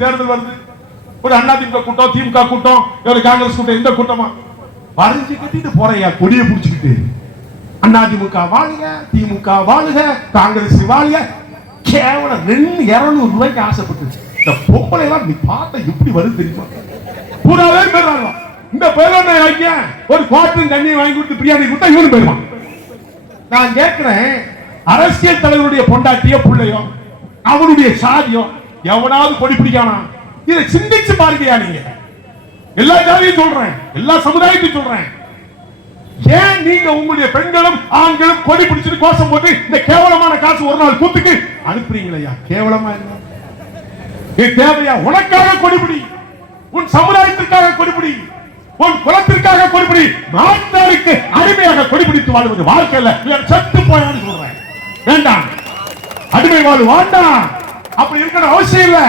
தேர்தல் வருது. ஒரு அதிமுக கூட்டம், திமுக கூட்டம், ஒரு காங்கிரஸ் கூட்டம், எந்த கூட்டமா வரைஞ்சு கட்டிட்டு போறையா கொடியை பிடிச்சுக்கிட்டு அதிமுக வாழுக, திமுக வாழுக, காங்கிரஸ் வாழுக. கேவலம் 200 ரூபாய்க்கு ஆசைப்பட்டுச்சு. இந்த பொம்பளை எல்லாம் நீ பார்த்த எப்படி வருது தெரியுமா? கூடவே பேராங்க. இந்த பேரோட வைக்க ஒரு குவார்டர் தண்ணி வாங்கி கொடுத்து பிரியாணி கொடுத்தா இவனு போயிடுவான். நான் கேட்கிறேன், அரசியல் தலைவருடைய பொண்டாட்டியோ பிள்ளையோ அவனுடைய சாதியோ எவனாவது கொடி பிடிக்கானா? இதை சிந்திச்சு பாருங்கயா. நீங்க எல்லா ஜாதியும் சொல்றேன், எல்லா சமுதாயத்தையும் சொல்றேன். ஏன் நீங்க உங்களுடைய பெண்களும் ஆண்களும் கொடி பிடிச்சிட்டு கோஷம் போட்டு இந்த கேவலமான காசு ஒரு நாள் கூத்துக்கு அனுப்புறீங்களா? கேவலமா இல்லை? இது தேவையா? உனக்காக கொடிபிடி, உன் சமுதாயத்திற்காக கொடிபிடி, உன் குலத்திற்காக கொடிபிடி. நாட்டாருக்கு அடிமையாக கொடிபிடித்து வாழ்வது வாழ்க்கையில் செத்து போயான்னு சொல்றேன். வேண்டாம், அடிமை வாழ் வேண்டாம். அப்படி இருக்கிற அவசியம் இல்லை.